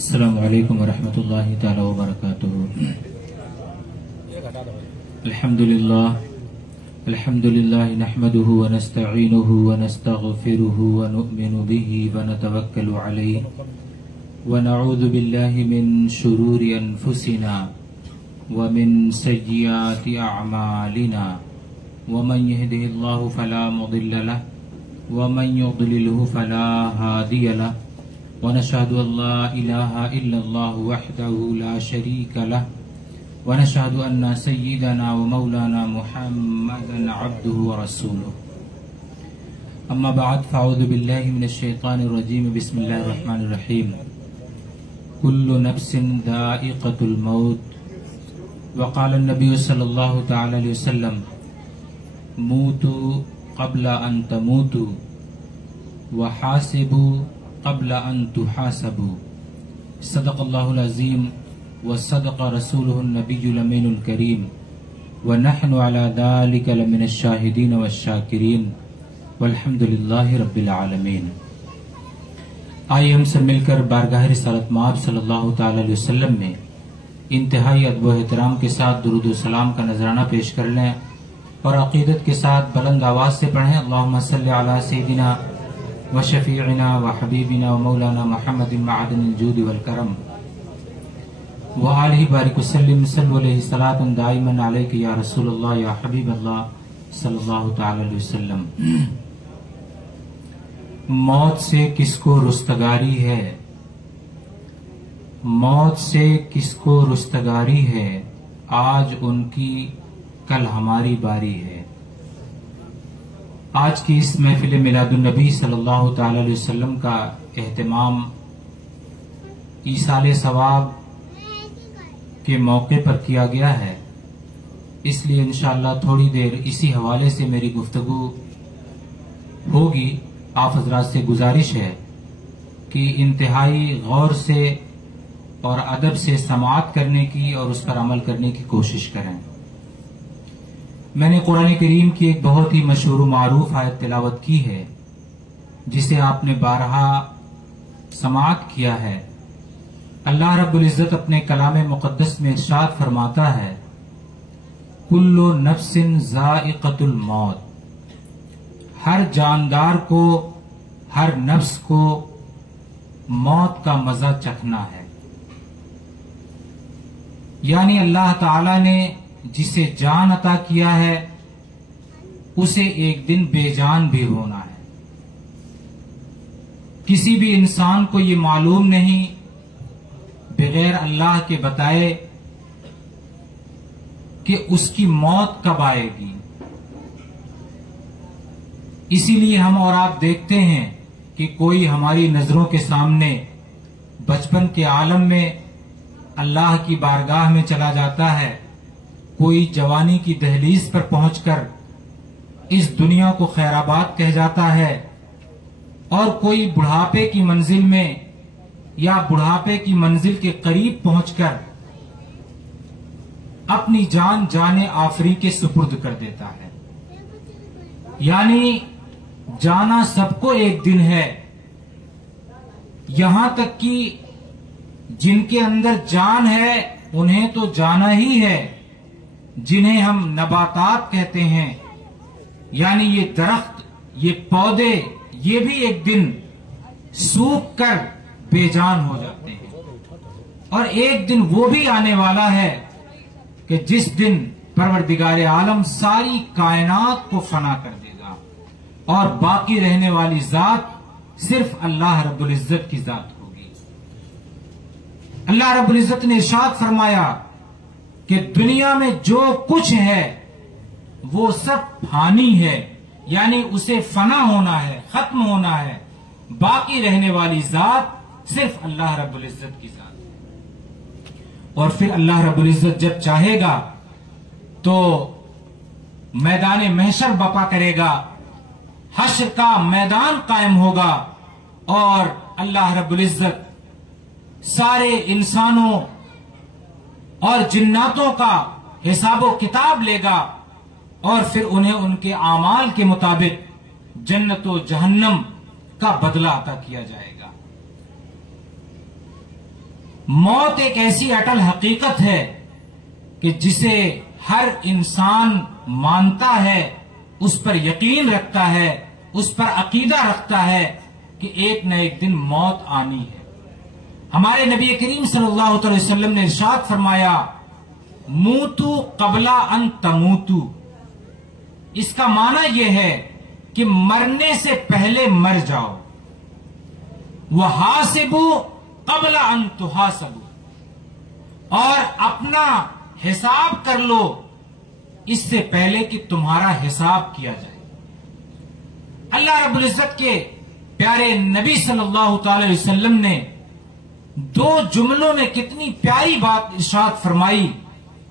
السلام علیکم ورحمۃ اللہ تعالی وبرکاتہ۔ الحمد للہ نحمده ونستعینه ونستغفره ونؤمن به ونتوکل علیہ ونعوذ باللہ من شرور انفسنا ومن سیئات اعمالنا ومن يهده اللہ فلا مضل له ومن يضلله فلا هادی له ونشهد أن لا إله إلا الله وحده لا شريك له ونشهد أن سيدنا ومولانا محمدا عبده ورسوله أما بعد فأعوذ بالله من الشيطان الرجيم بسم الله الرحمن الرحيم كل نفس ذائقة الموت وقال النبي صلى الله تعالى عليه وسلم موتوا قبل أن تموتوا وحاسبوا قبل ان تحاسبوا صدق اللہ العظیم وصدق رسولہ النبی الامین الکریم ونحن على ذلك لمن الشاہدین والشاکرین والحمد للہ رب العالمین۔ آئیے ہم سب مل کر بارگاہ رسالت مآب صلی اللہ تعالی علیہ وسلم میں انتہائی ادب و احترام کے ساتھ درود و سلام کا نذرانہ پیش کر لیں اور عقیدت کے ساتھ بلند آواز سے پڑھیں اللہم صلی علی سیدنا وشفیعنا وحبیبنا ومولانا محمد معدن الجود والکرم وآلہ بارک وسلم صلی علیہ صلاۃ دائما علیک یا رسول اللہ یا حبیب اللہ صلی اللہ تعالی علیہ وسلم۔ موت سے کس کو رستگاری ہے، موت سے کس کو رستگاری ہے، آج ان کی کل ہماری باری ہے۔ آج کی اس محفل میلاد النبی صلی اللہ تعالی علیہ وسلم کا اہتمام ایصال ثواب کے موقع پر کیا گیا ہے، اس لیے انشاءاللہ تھوڑی دیر اسی حوالے سے میری گفتگو ہوگی۔ آپ حضرات سے گزارش ہے کہ انتہائی غور سے اور ادب سے سماعت کرنے کی اور اس پر عمل کرنے کی کوشش کریں۔ میں نے قرآن کریم کی ایک بہت ہی مشہور و معروف آیت تلاوت کی ہے جسے آپ نے بارہا سماعت کیا ہے۔ اللہ رب العزت اپنے کلام مقدس میں ارشاد فرماتا ہے کل نفس ذائقۃ الموت، ہر جاندار کو، ہر نفس کو موت کا مزہ چکھنا ہے۔ یعنی اللہ تعالی نے جسے جان عطا کیا ہے اسے ایک دن بے جان بھی ہونا ہے۔ کسی بھی انسان کو یہ معلوم نہیں بغیر اللہ کے بتائے کہ اس کی موت کب آئے گی۔ اسی لیے ہم اور آپ دیکھتے ہیں کہ کوئی ہماری نظروں کے سامنے بچپن کے عالم میں اللہ کی بارگاہ میں چلا جاتا ہے، کوئی جوانی کی دہلیز پر پہنچ کر اس دنیا کو خیر آباد کہہ جاتا ہے، اور کوئی بڑھاپے کی منزل میں یا بڑھاپے کی منزل کے قریب پہنچ کر اپنی جان جان آفری کے سپرد کر دیتا ہے۔ یعنی جانا سب کو ایک دن ہے، یہاں تک کہ جن کے اندر جان ہے انہیں تو جانا ہی ہے، جنہیں ہم نباتات کہتے ہیں، یعنی یہ درخت، یہ پودے، یہ بھی ایک دن سوکھ کر بے جان ہو جاتے ہیں۔ اور ایک دن وہ بھی آنے والا ہے کہ جس دن پروردگار عالم ساری کائنات کو فنا کر دے گا اور باقی رہنے والی ذات صرف اللہ رب العزت کی ذات ہوگی۔ اللہ رب العزت نے ارشاد فرمایا کہ دنیا میں جو کچھ ہے وہ سب فانی ہے، یعنی اسے فنا ہونا ہے، ختم ہونا ہے، باقی رہنے والی ذات صرف اللہ رب العزت کی ذات ہے۔ اور پھر اللہ رب العزت جب چاہے گا تو میدان محشر بپا کرے گا، حشر کا میدان قائم ہوگا اور اللہ رب العزت سارے انسانوں اور جناتوں کا حساب و کتاب لے گا اور پھر انہیں ان کے اعمال کے مطابق جنت و جہنم کا بدلہ عطا کیا جائے گا۔ موت ایک ایسی اٹل حقیقت ہے کہ جسے ہر انسان مانتا ہے، اس پر یقین رکھتا ہے، اس پر عقیدہ رکھتا ہے کہ ایک نہ ایک دن موت آنی ہے۔ ہمارے نبی کریم صلی اللہ علیہ وسلم نے ارشاد فرمایا، موتو قبل ان تموتو، اس کا معنی یہ ہے کہ مرنے سے پہلے مر جاؤ، وحاسبو قبل ان تحاسبو، اور اپنا حساب کر لو اس سے پہلے کہ تمہارا حساب کیا جائے۔ اللہ رب العزت کے پیارے نبی صلی اللہ تعالی وسلم نے دو جملوں میں کتنی پیاری بات ارشاد فرمائی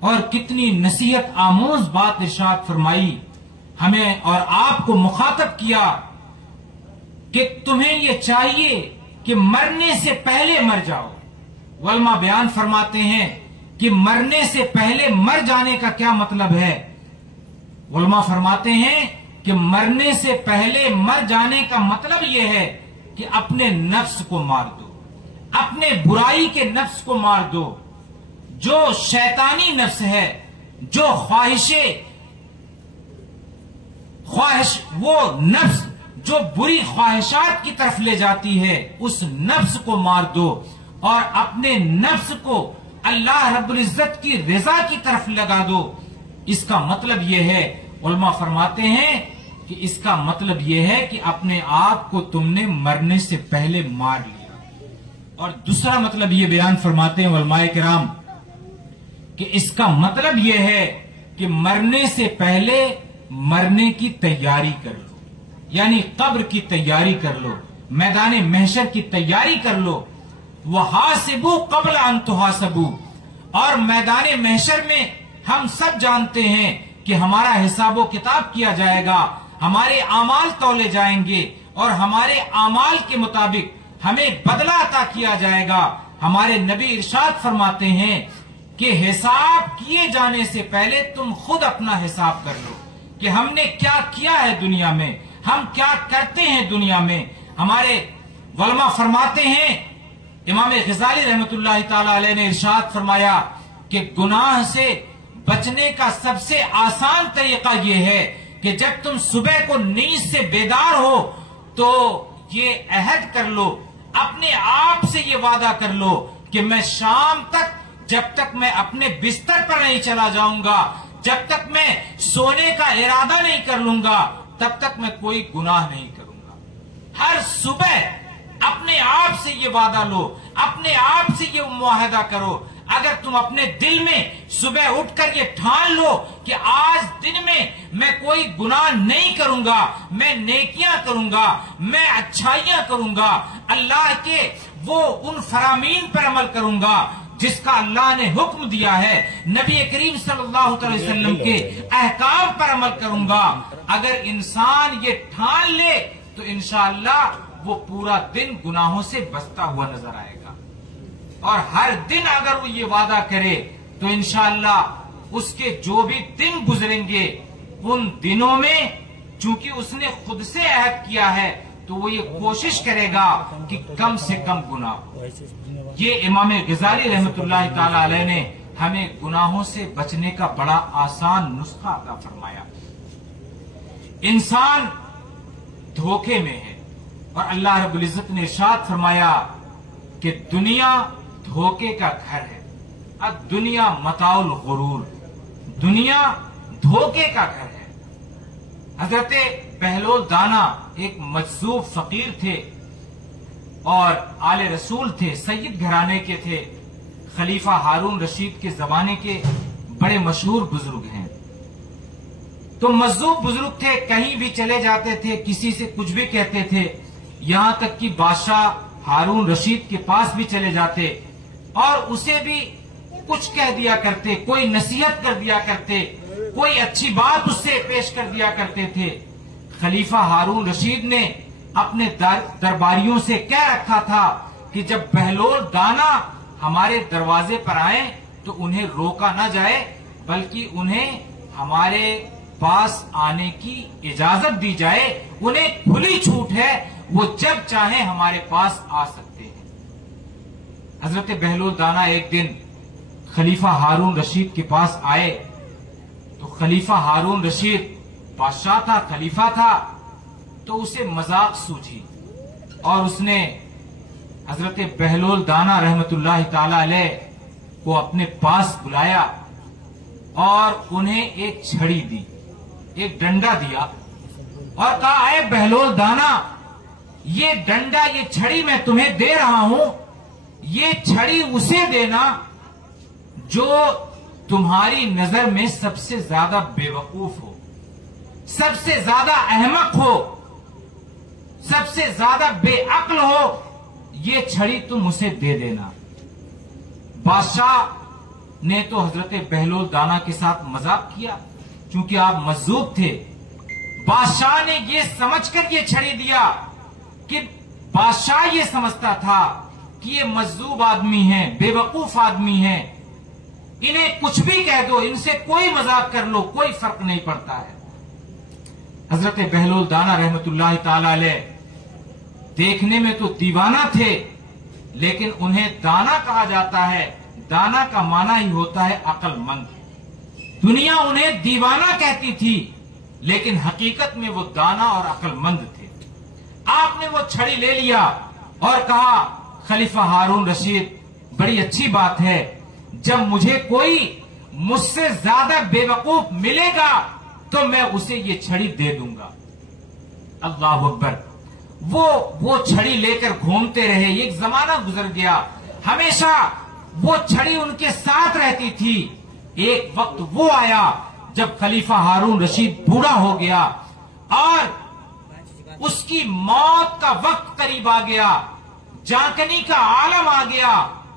اور کتنی نصیحت آموز بات ارشاد فرمائی، ہمیں اور آپ کو مخاطب کیا کہ تمہیں یہ چاہیے کہ مرنے سے پہلے مر جاؤ۔ علماء بیان فرماتے ہیں کہ مرنے سے پہلے مر جانے کا کیا مطلب ہے؟ علماء فرماتے ہیں کہ مرنے سے پہلے مر جانے کا مطلب یہ ہے کہ اپنے نفس کو مار دو، اپنے برائی کے نفس کو مار دو، جو شیطانی نفس ہے، جو خواہش وہ نفس جو بری خواہشات کی طرف لے جاتی ہے، اس نفس کو مار دو اور اپنے نفس کو اللہ رب العزت کی رضا کی طرف لگا دو۔ اس کا مطلب یہ ہے، علماء فرماتے ہیں کہ اس کا مطلب یہ ہے کہ اپنے آپ کو تم نے مرنے سے پہلے مار لیا۔ اور دوسرا مطلب یہ بیان فرماتے ہیں علماء کرام کہ اس کا مطلب یہ ہے کہ مرنے سے پہلے مرنے کی تیاری کر لو، یعنی قبر کی تیاری کر لو، میدان محشر کی تیاری کر لو۔ وحاسبو قبل ان تحاسبو، اور میدان محشر میں ہم سب جانتے ہیں کہ ہمارا حساب و کتاب کیا جائے گا، ہمارے اعمال تولے جائیں گے اور ہمارے اعمال کے مطابق ہمیں بدلہ عطا کیا جائے گا۔ ہمارے نبی ارشاد فرماتے ہیں کہ حساب کیے جانے سے پہلے تم خود اپنا حساب کر لو کہ ہم نے کیا کیا ہے دنیا میں، ہم کیا کرتے ہیں دنیا میں۔ ہمارے علماء فرماتے ہیں، امام غزالی رحمت اللہ تعالی علیہ نے ارشاد فرمایا کہ گناہ سے بچنے کا سب سے آسان طریقہ یہ ہے کہ جب تم صبح کو نیند سے بیدار ہو تو یہ عہد کر لو، اپنے آپ سے یہ وعدہ کر لو کہ میں شام تک، جب تک میں اپنے بستر پر نہیں چلا جاؤں گا، جب تک میں سونے کا ارادہ نہیں کر لوں گا، تب تک میں کوئی گناہ نہیں کروں گا۔ ہر صبح اپنے آپ سے یہ وعدہ لو، اپنے آپ سے یہ معاہدہ کرو۔ اگر تم اپنے دل میں صبح اٹھ کر یہ ٹھان لو کہ آج دن میں کوئی گناہ نہیں کروں گا، میں نیکیاں کروں گا، میں اچھائیاں کروں گا، اللہ کے وہ ان فرامین پر عمل کروں گا جس کا اللہ نے حکم دیا ہے، نبی کریم صلی اللہ علیہ وسلم کے احکام پر عمل کروں گا، اگر انسان یہ ٹھان لے تو انشاءاللہ وہ پورا دن گناہوں سے بچتا ہوا نظر آئے گا۔ اور ہر دن اگر وہ یہ وعدہ کرے تو انشاءاللہ اس کے جو بھی دن گزریں گے ان دنوں میں چونکہ اس نے خود سے عہد کیا ہے تو وہ یہ کوشش کرے گا کہ کم سے کم گناہ ہو۔ یہ امام غزالی رحمت اللہ تعالی علیہ نے ہمیں گناہوں سے بچنے کا بڑا آسان نسخہ عطا فرمایا۔ انسان دھوکے میں ہے اور اللہ رب العزت نے ارشاد فرمایا کہ دنیا دھوکے کا گھر ہے، الدنیا متاع الغرور، دنیا دھوکے کا گھر ہے۔ حضرت بہلول دانا ایک مجذوب فقیر تھے اور آل رسول تھے، سید گھرانے کے تھے، خلیفہ ہارون رشید کے زمانے کے بڑے مشہور بزرگ ہیں۔ تو مجذوب بزرگ تھے، کہیں بھی چلے جاتے تھے، کسی سے کچھ بھی کہتے تھے، یہاں تک کہ بادشاہ ہارون رشید کے پاس بھی چلے جاتے اور اسے بھی کچھ کہہ دیا کرتے، کوئی نصیحت کر دیا کرتے، کوئی اچھی بات اس سے پیش کر دیا کرتے تھے۔ خلیفہ ہارون رشید نے اپنے درباریوں سے کہہ رکھا تھا کہ جب بہلول دانا ہمارے دروازے پر آئیں تو انہیں روکا نہ جائے بلکہ انہیں ہمارے پاس آنے کی اجازت دی جائے، انہیں کھلی چھوٹ ہے، وہ جب چاہیں ہمارے پاس آ سکتے ہیں۔ حضرت بہلول دانا ایک دن خلیفہ ہارون رشید کے پاس آئے تو خلیفہ ہارون رشید بادشاہ تھا، خلیفہ تھا، تو اسے مذاق سوچی اور اس نے حضرت بہلول دانا رحمت اللہ تعالی علیہ کو اپنے پاس بلایا اور انہیں ایک چھڑی دی، ایک ڈنڈا دیا اور کہا اے بہلول دانا، یہ ڈنڈا، یہ چھڑی میں تمہیں دے رہا ہوں، یہ چھڑی اسے دینا جو تمہاری نظر میں سب سے زیادہ بے وقوف ہو، سب سے زیادہ احمق ہو، سب سے زیادہ بے عقل ہو، یہ چھڑی تم اسے دے دینا۔ بادشاہ نے تو حضرت بہلول دانا کے ساتھ مذاق کیا، چونکہ آپ مجذوب تھے۔ بادشاہ نے یہ سمجھ کر یہ چھڑی دیا کہ بادشاہ یہ سمجھتا تھا کہ یہ مجذوب آدمی ہیں، بے وقوف آدمی ہیں، انہیں کچھ بھی کہہ دو، ان سے کوئی مذاق کر لو، کوئی فرق نہیں پڑتا ہے۔ حضرت بہلول دانا رحمت اللہ تعالی علیہ دیکھنے میں تو دیوانہ تھے، لیکن انہیں دانا کہا جاتا ہے۔ دانا کا معنی ہی ہوتا ہے عقل مند۔ دنیا انہیں دیوانہ کہتی تھی، لیکن حقیقت میں وہ دانا اور عقل مند تھے۔ آپ نے وہ چھڑی لے لیا اور کہا خلیفہ ہارون رشید، بڑی اچھی بات ہے، جب مجھے کوئی مجھ سے زیادہ بے وقوف ملے گا تو میں اسے یہ چھڑی دے دوں گا۔ اللہ اکبر۔ وہ چھڑی لے کر گھومتے رہے، ایک زمانہ گزر گیا، ہمیشہ وہ چھڑی ان کے ساتھ رہتی تھی۔ ایک وقت وہ آیا جب خلیفہ ہارون رشید بوڑھا ہو گیا اور اس کی موت کا وقت قریب آ گیا، جانکنی کا عالم آ گیا۔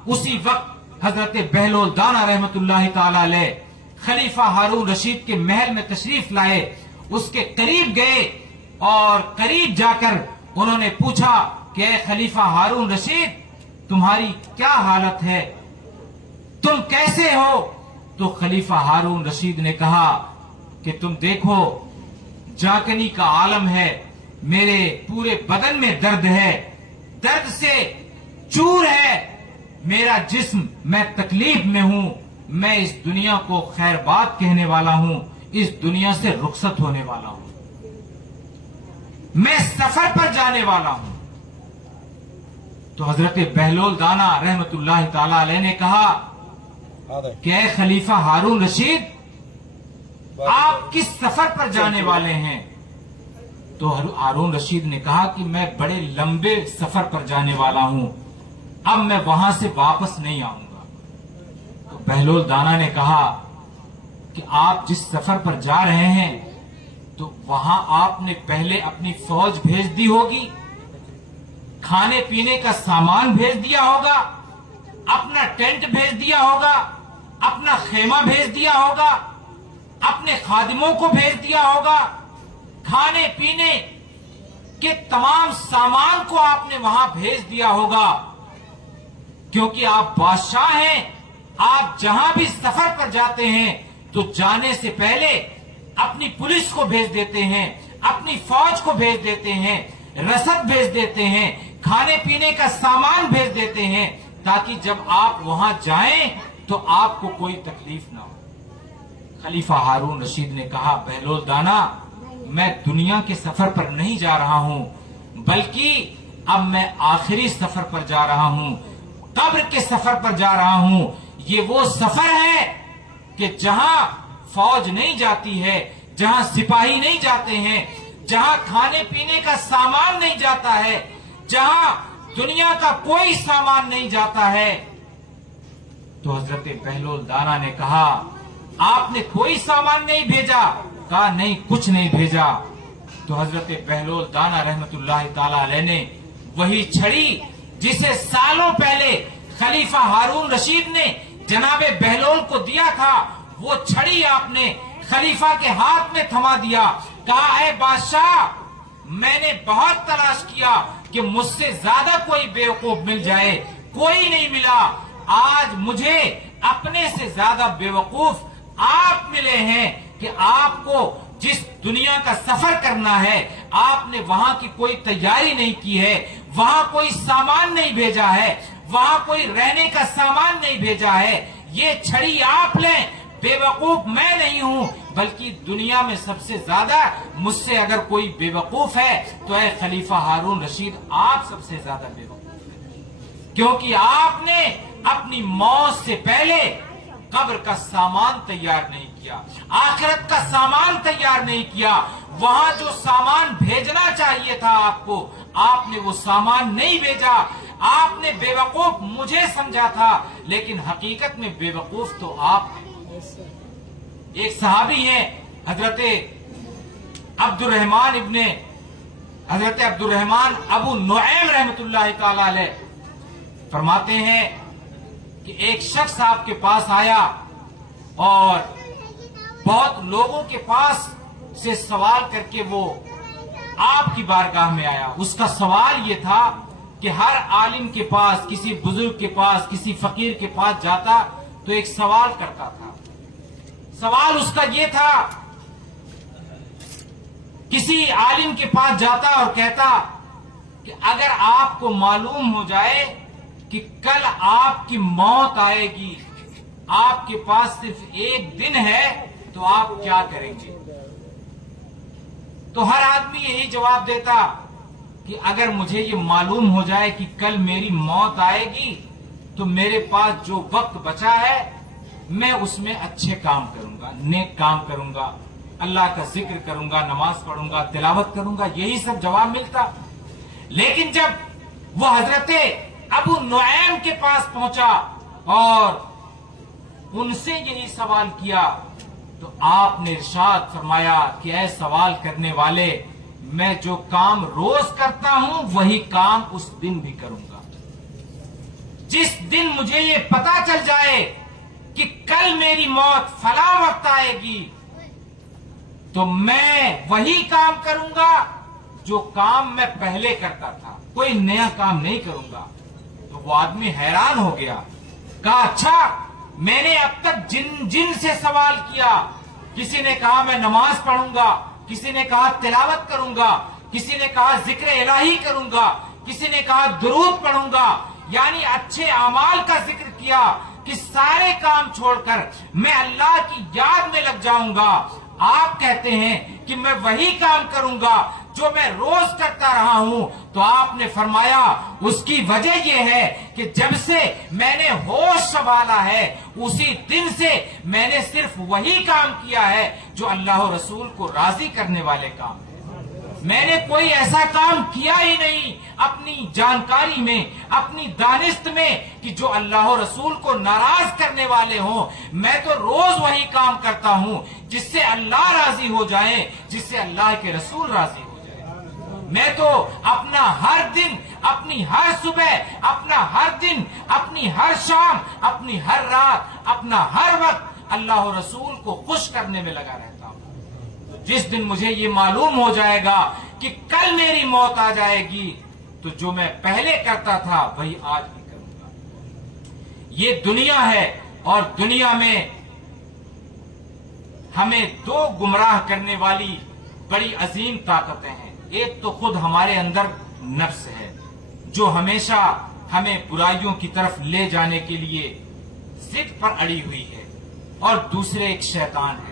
اسی وقت حضرت بہلول دانا رحمت اللہ تعالی علیہ خلیفہ ہارون رشید کے محل میں تشریف لائے، اس کے قریب گئے اور قریب جا کر انہوں نے پوچھا کہ اے خلیفہ ہارون رشید، تمہاری کیا حالت ہے، تم کیسے ہو؟ تو خلیفہ ہارون رشید نے کہا کہ تم دیکھو، جانکنی کا عالم ہے، میرے پورے بدن میں درد ہے، درد سے چور ہے میرا جسم، میں تکلیف میں ہوں، میں اس دنیا کو خیر بات کہنے والا ہوں، اس دنیا سے رخصت ہونے والا ہوں، میں سفر پر جانے والا ہوں۔ تو حضرت بہلول دانا رحمت اللہ تعالی علیہ نے کہا کہ اے خلیفہ ہارون رشید، آپ کس سفر پر جانے والے ہیں؟ تو ہارون رشید نے کہا کہ میں بڑے لمبے سفر پر جانے والا ہوں، اب میں وہاں سے واپس نہیں آؤں گا۔ تو بہلول دانا نے کہا کہ آپ جس سفر پر جا رہے ہیں تو وہاں آپ نے پہلے اپنی فوج بھیج دی ہوگی، کھانے پینے کا سامان بھیج دیا ہوگا، اپنا ٹینٹ بھیج دیا ہوگا، اپنا خیمہ بھیج دیا ہوگا، اپنے خادموں کو بھیج دیا ہوگا، کھانے پینے کے تمام سامان کو آپ نے وہاں بھیج دیا ہوگا، کیونکہ آپ بادشاہ ہیں۔ آپ جہاں بھی سفر پر جاتے ہیں تو جانے سے پہلے اپنی پولیس کو بھیج دیتے ہیں، اپنی فوج کو بھیج دیتے ہیں، رسد بھیج دیتے ہیں، کھانے پینے کا سامان بھیج دیتے ہیں، تاکہ جب آپ وہاں جائیں تو آپ کو کوئی تکلیف نہ ہو۔ خلیفہ ہارون رشید نے کہا بہلول دانا، میں دنیا کے سفر پر نہیں جا رہا ہوں، بلکہ اب میں آخری سفر پر جا رہا ہوں، قبر کے سفر پر جا رہا ہوں۔ یہ وہ سفر ہے کہ جہاں فوج نہیں جاتی ہے، جہاں سپاہی نہیں جاتے ہیں، جہاں کھانے پینے کا سامان نہیں جاتا ہے، جہاں دنیا کا کوئی سامان نہیں جاتا ہے۔ تو حضرت بہلول دانا نے کہا آپ نے کوئی سامان نہیں بھیجا؟ کہا نہیں، کچھ نہیں بھیجا۔ تو حضرت بہلول دانا رحمت اللہ تعالی علیہ نے وہی چھڑی جسے سالوں پہلے خلیفہ ہارون رشید نے جناب بہلول کو دیا تھا، وہ چھڑی آپ نے خلیفہ کے ہاتھ میں تھما دیا، کہا اے بادشاہ، میں نے بہت تلاش کیا کہ مجھ سے زیادہ کوئی بیوقوف مل جائے، کوئی نہیں ملا، آج مجھے اپنے سے زیادہ بیوقوف آپ ملے ہیں کہ آپ کو جس دنیا کا سفر کرنا ہے آپ نے وہاں کی کوئی تیاری نہیں کی ہے، وہاں کوئی سامان نہیں بھیجا ہے، وہاں کوئی رہنے کا سامان نہیں بھیجا ہے. یہ چھڑی آپ لیں. بیوقوف میں نہیں ہوں بلکہ دنیا میں سب سے زیادہ مجھ سے اگر کوئی بیوقوف ہے تو اے خلیفہ ہارون رشید آپ سب سے زیادہ بیوقوف ہیں، کیونکہ آپ نے اپنی موت سے پہلے قبر کا سامان تیار نہیں کیا، آخرت کا سامان تیار نہیں کیا. وہاں جو سامان بھیجنا چاہیے تھا آپ کو، آپ نے وہ سامان نہیں بھیجا. آپ نے بیوقوف مجھے سمجھا تھا لیکن حقیقت میں بیوقوف تو آپ ہیں. ایک صحابی ہیں حضرت عبد الرحمن ابو نعیم رحمت اللہ تعالی علیہ فرماتے ہیں کہ ایک شخص آپ کے پاس آیا اور بہت لوگوں کے پاس سے سوال کر کے وہ آپ کی بارگاہ میں آیا. اس کا سوال یہ تھا کہ ہر عالم کے پاس، کسی بزرگ کے پاس، کسی فقیر کے پاس جاتا تو ایک سوال کرتا تھا. سوال اس کا یہ تھا، کسی عالم کے پاس جاتا اور کہتا کہ اگر آپ کو معلوم ہو جائے کہ کل آپ کی موت آئے گی، آپ کے پاس صرف ایک دن ہے، تو آپ کیا کریں گے؟ تو ہر آدمی یہی جواب دیتا کہ اگر مجھے یہ معلوم ہو جائے کہ کل میری موت آئے گی تو میرے پاس جو وقت بچا ہے میں اس میں اچھے کام کروں گا، نیک کام کروں گا، اللہ کا ذکر کروں گا، نماز پڑھوں گا، تلاوت کروں گا. یہی سب جواب ملتا. لیکن جب وہ حضرت ابو نعیم کے پاس پہنچا اور ان سے یہی سوال کیا تو آپ نے ارشاد فرمایا کہ اے سوال کرنے والے، میں جو کام روز کرتا ہوں وہی کام اس دن بھی کروں گا. جس دن مجھے یہ پتا چل جائے کہ کل میری موت فلاں وقت آئے گی تو میں وہی کام کروں گا جو کام میں پہلے کرتا تھا، کوئی نیا کام نہیں کروں گا. تو وہ آدمی حیران ہو گیا، کہا اچھا میں نے اب تک جن سے سوال کیا، کسی نے کہا میں نماز پڑھوں گا، کسی نے کہا تلاوت کروں گا، کسی نے کہا ذکر الہی کروں گا، کسی نے کہا درود پڑھوں گا، یعنی اچھے اعمال کا ذکر کیا کہ سارے کام چھوڑ کر میں اللہ کی یاد میں لگ جاؤں گا. آپ کہتے ہیں کہ میں وہی کام کروں گا جو میں روز کرتا رہا ہوں. تو آپ نے فرمایا اس کی وجہ یہ ہے کہ جب سے میں نے ہوش سنبھالا ہے اسی دن سے میں نے صرف وہی کام کیا ہے جو اللہ و رسول کو راضی کرنے والے کام ہیں. میں نے کوئی ایسا کام کیا ہی نہیں اپنی جانکاری میں، اپنی دانست میں کہ جو اللہ و رسول کو ناراض کرنے والے ہوں. میں تو روز وہی کام کرتا ہوں جس سے اللہ راضی ہو جائے، جس سے اللہ کے رسول راضی ہو جائے. میں تو اپنا ہر دن، اپنی ہر صبح، اپنا ہر دن، اپنی ہر شام، اپنی ہر رات، اپنا ہر وقت اللہ و رسول کو خوش کرنے میں لگا رہتا ہوں. جس دن مجھے یہ معلوم ہو جائے گا کہ کل میری موت آ جائے گی تو جو میں پہلے کرتا تھا وہی آج بھی کروں گا. یہ دنیا ہے اور دنیا میں ہمیں دو گمراہ کرنے والی بڑی عظیم طاقتیں ہیں. ایک تو خود ہمارے اندر نفس ہے جو ہمیشہ ہمیں برائیوں کی طرف لے جانے کے لیے ضد پر اڑی ہوئی ہے، اور دوسرے ایک شیطان ہے.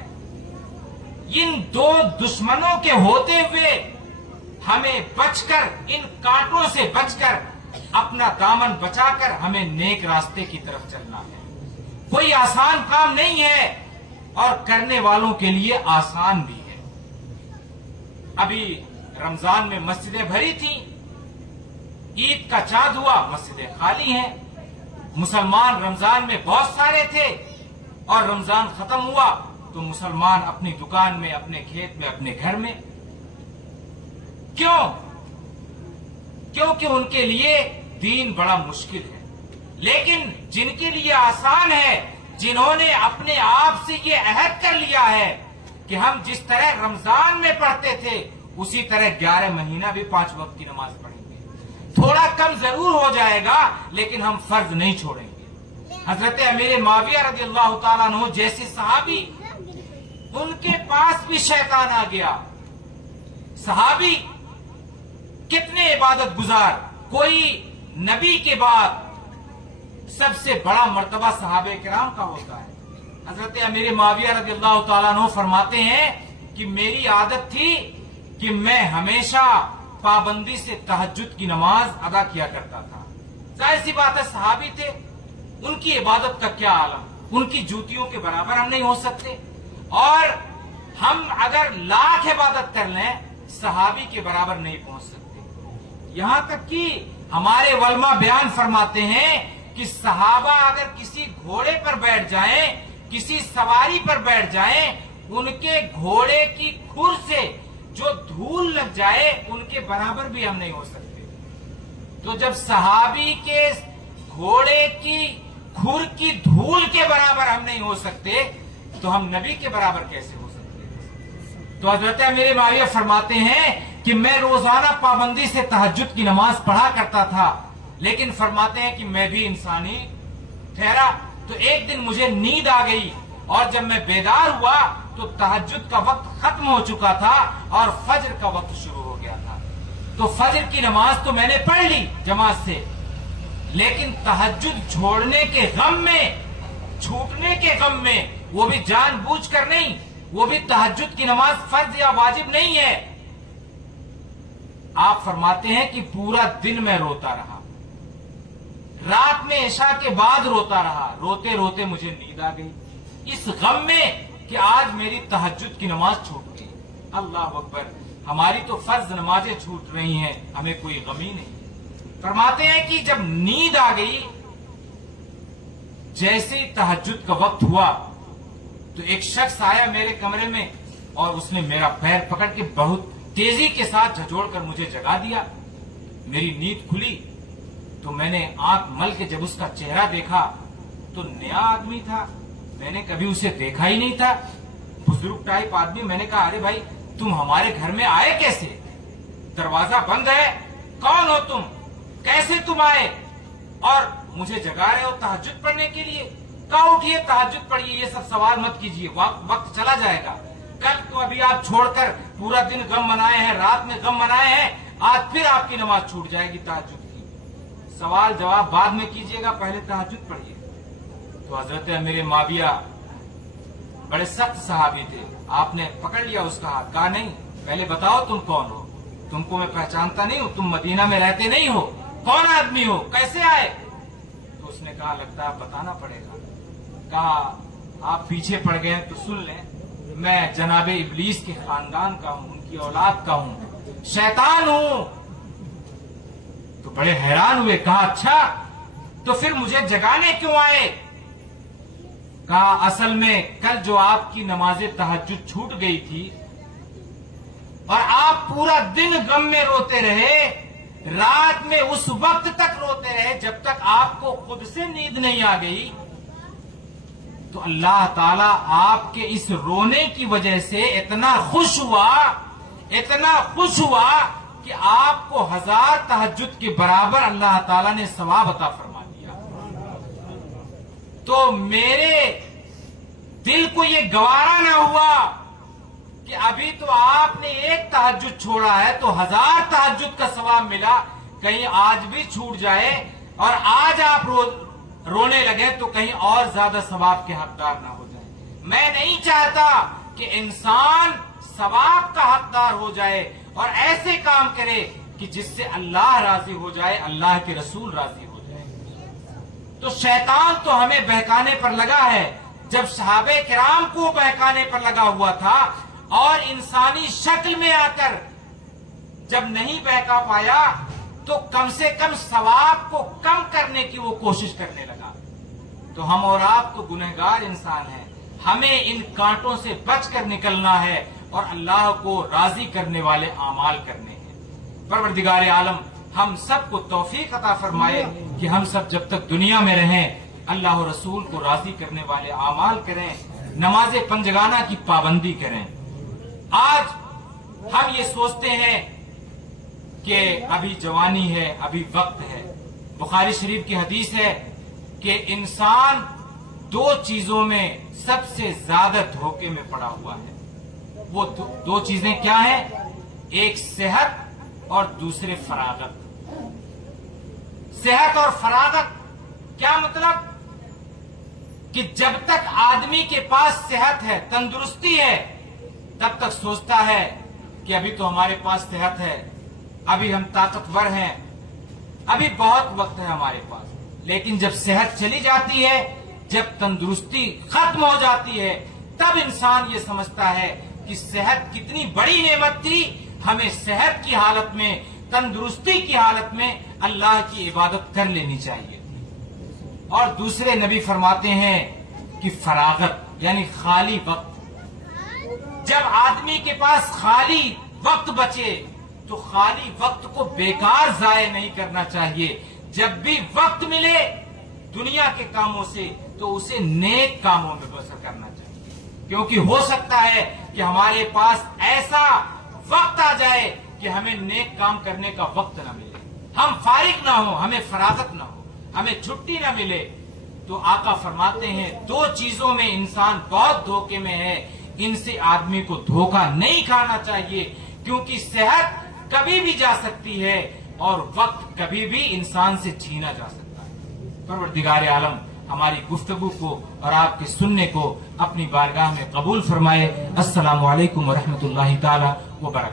ان دو دشمنوں کے ہوتے ہوئے ہمیں بچ کر، ان کانٹوں سے بچ کر، اپنا دامن بچا کر ہمیں نیک راستے کی طرف چلنا ہے. کوئی آسان کام نہیں ہے اور کرنے والوں کے لیے آسان بھی ہے. ابھی رمضان میں مسجدیں بھری تھیں، عید کا چاند ہوا مسجدیں خالی ہیں. مسلمان رمضان میں بہت سارے تھے اور رمضان ختم ہوا تو مسلمان اپنی دکان میں، اپنے کھیت میں، اپنے گھر میں. کیوں؟ کیونکہ ان کے لیے دین بڑا مشکل ہے. لیکن جن کے لیے آسان ہے، جنہوں نے اپنے آپ سے یہ عہد کر لیا ہے کہ ہم جس طرح رمضان میں پڑھتے تھے اسی طرح 11 مہینہ بھی 5 وقت کی نماز پڑھیں گے. تھوڑا کم ضرور ہو جائے گا لیکن ہم فرض نہیں چھوڑیں گے. حضرت امیر معاویہ رضی اللہ تعالیٰ عنہ جیسے صحابی، ان کے پاس بھی شیطان آ گیا. صحابی کتنے عبادت گزار، کوئی نبی کے بعد سب سے بڑا مرتبہ صحابہ کرام کا ہوتا ہے۔ حضرت امیر معاویہ رضی اللہ تعالیٰ عنہ فرماتے ہیں کہ میری عادت تھی کہ میں ہمیشہ پابندی سے تہجد کی نماز ادا کیا کرتا تھا۔ ظاہر سی بات ہے صحابی تھے، ان کی عبادت کا کیا عالم، ان کی جوتیوں کے برابر ہم نہیں ہو سکتے، اور ہم اگر لاکھ عبادت کر لیں صحابی کے برابر نہیں پہنچ سکتے۔ یہاں تک کہ ہمارے علماء بیان فرماتے ہیں کہ صحابہ اگر کسی گھوڑے پر بیٹھ جائیں، کسی سواری پر بیٹھ جائیں، ان کے گھوڑے کی کھر سے جو دھول لگ جائے ان کے برابر بھی ہم نہیں ہو سکتے۔ تو جب صحابی کے گھوڑے کی کھر کی دھول کے برابر ہم نہیں ہو سکتے تو ہم نبی کے برابر کیسے ہو سکتے؟ تو حضرت امیر معاویہ فرماتے ہیں کہ میں روزانہ پابندی سے تہجد کی نماز پڑھا کرتا تھا، لیکن فرماتے ہیں کہ میں بھی انسانی ٹھہرا، تو ایک دن مجھے نیند آ گئی، اور جب میں بیدار ہوا تو تہجد کا وقت ختم ہو چکا تھا اور فجر کا وقت شروع ہو گیا تھا۔ تو فجر کی نماز تو میں نے پڑھ لی جماعت سے، لیکن تہجد چھوڑنے کے غم میں، چھوٹنے کے غم میں، وہ بھی جان بوجھ کر نہیں، وہ بھی تہجد کی نماز فرض یا واجب نہیں ہے۔ آپ فرماتے ہیں کہ پورا دن میں روتا رہا، رات میں عشاء کے بعد روتا رہا، روتے روتے مجھے نیند آ گئی اس غم میں کہ آج میری تہجد کی نماز چھوٹ گئی۔ اللہ اکبر، ہماری تو فرض نمازیں چھوٹ رہی ہیں، ہمیں کوئی غم ہی نہیں۔ فرماتے ہیں کہ جب نیند آ گئی، جیسے ہی تہجد کا وقت ہوا تو ایک شخص آیا میرے کمرے میں اور اس نے میرا پیر پکڑ کے بہت تیزی کے ساتھ جھنجھوڑ کر مجھے جگا دیا۔ میری نیند کھلی تو میں نے آنکھ مل کے جب اس کا چہرہ دیکھا تو نیا آدمی تھا، میں نے کبھی اسے دیکھا ہی نہیں تھا، بزرگ ٹائپ آدمی۔ میں نے کہا ارے بھائی تم ہمارے گھر میں آئے کیسے؟ دروازہ بند ہے، کون ہو تم؟ کیسے تم آئے اور مجھے جگا رہے ہو تہجد پڑھنے کے لیے؟ کہا اٹھیے تہجد پڑھیے، یہ سب سوال مت کیجیے، وقت چلا جائے گا۔ کل تو ابھی آپ چھوڑ کر پورا دن غم منائے ہیں، رات میں غم منائے ہیں، آج پھر آپ کی نماز چھوٹ جائے گی تہجد کی۔ سوال جواب بعد میں کیجیے گا، پہلے تہجد پڑھیے۔ تو حضرت امیر معاویہ بڑے سخت صحابی تھے، آپ نے پکڑ لیا اس کا ہاتھ، کہا نہیں پہلے بتاؤ تم کون ہو، تم کو میں پہچانتا نہیں ہوں، تم مدینہ میں رہتے نہیں ہو، کون آدمی ہو، کیسے آئے؟ تو اس نے کہا لگتا ہے بتانا پڑے گا۔ کہا آپ پیچھے پڑ گئے تو سن لیں، میں جناب ابلیس کے خاندان کا ہوں، ان کی اولاد کا ہوں، شیطان ہوں۔ تو بڑے حیران ہوئے، کہا اچھا تو پھر مجھے جگانے کیوں آئے؟ کہا اصل میں کل جو آپ کی نماز تہجد چھوٹ گئی تھی اور آپ پورا دن غم میں روتے رہے، رات میں اس وقت تک روتے رہے جب تک آپ کو خود سے نیند نہیں آ گئی، تو اللہ تعالیٰ آپ کے اس رونے کی وجہ سے اتنا خوش ہوا کہ آپ کو 1000 تہجد کے برابر اللہ تعالیٰ نے ثواب عطا فرما دیا۔ تو میرے دل کو یہ گوارا نہ ہوا کہ ابھی تو آپ نے ایک تہجد چھوڑا ہے تو 1000 تہجد کا ثواب ملا، کہیں آج بھی چھوٹ جائے اور آج آپ رونے لگے تو کہیں اور زیادہ ثواب کے حقدار نہ ہو جائیں۔ میں نہیں چاہتا کہ انسان ثواب کا حقدار ہو جائے اور ایسے کام کرے کہ جس سے اللہ راضی ہو جائے، اللہ کے رسول راضی ہو جائے۔ تو شیطان تو ہمیں بہکانے پر لگا ہے، جب صحابہ کرام کو بہکانے پر لگا ہوا تھا اور انسانی شکل میں آ کر جب نہیں بہکا پایا تو کم سے کم ثواب کو کم کرنے کی وہ کوشش کرنے لگا۔ تو ہم اور آپ تو گنہگار انسان ہیں، ہمیں ان کانٹوں سے بچ کر نکلنا ہے اور اللہ کو راضی کرنے والے اعمال کرنے ہیں۔ پروردگار عالم ہم سب کو توفیق عطا فرمائے کہ ہم سب جب تک دنیا میں رہیں اللہ و رسول کو راضی کرنے والے اعمال کریں، نماز پنجگانہ کی پابندی کریں۔ آج ہم یہ سوچتے ہیں کہ ابھی جوانی ہے، ابھی وقت ہے۔ بخاری شریف کی حدیث ہے کہ انسان 2 چیزوں میں سب سے زیادہ دھوکے میں پڑا ہوا ہے۔ وہ 2 چیزیں کیا ہیں؟ ایک صحت اور دوسرے فراغت۔ صحت اور فراغت کیا مطلب؟ کہ جب تک آدمی کے پاس صحت ہے، تندرستی ہے، تب تک سوچتا ہے کہ ابھی تو ہمارے پاس صحت ہے، ابھی ہم طاقتور ہیں، ابھی بہت وقت ہے ہمارے پاس. لیکن جب صحت چلی جاتی ہے، جب تندرستی ختم ہو جاتی ہے، تب انسان یہ سمجھتا ہے کہ صحت کتنی بڑی نعمت تھی. ہمیں صحت کی حالت میں، تندرستی کی حالت میں اللہ کی عبادت کر لینی چاہیے. اور دوسرے نبی فرماتے ہیں کہ فراغت یعنی خالی وقت، جب آدمی کے پاس خالی وقت بچے تو خالی وقت کو بیکار ضائع نہیں کرنا چاہیے. جب بھی وقت ملے دنیا کے کاموں سے تو اسے نیک کاموں میں بسر کرنا چاہیے، کیونکہ ہو سکتا ہے کہ ہمارے پاس ایسا وقت آ جائے کہ ہمیں نیک کام کرنے کا وقت نہ ملے، ہم فارغ نہ ہوں، ہمیں فراغت نہ ہو، ہمیں چھٹی نہ ملے. تو آقا فرماتے ہیں دو چیزوں میں انسان بہت دھوکے میں ہے، ان سے آدمی کو دھوکہ نہیں کھانا چاہیے، کیونکہ صحت کبھی بھی جا سکتی ہے اور وقت کبھی بھی انسان سے چھینا جا سکتا ہے. پروردگار عالم ہماری گفتگو کو اور آپ کے سننے کو اپنی بارگاہ میں قبول فرمائے. السلام علیکم ورحمۃ اللہ تعالی وبرکاتہ.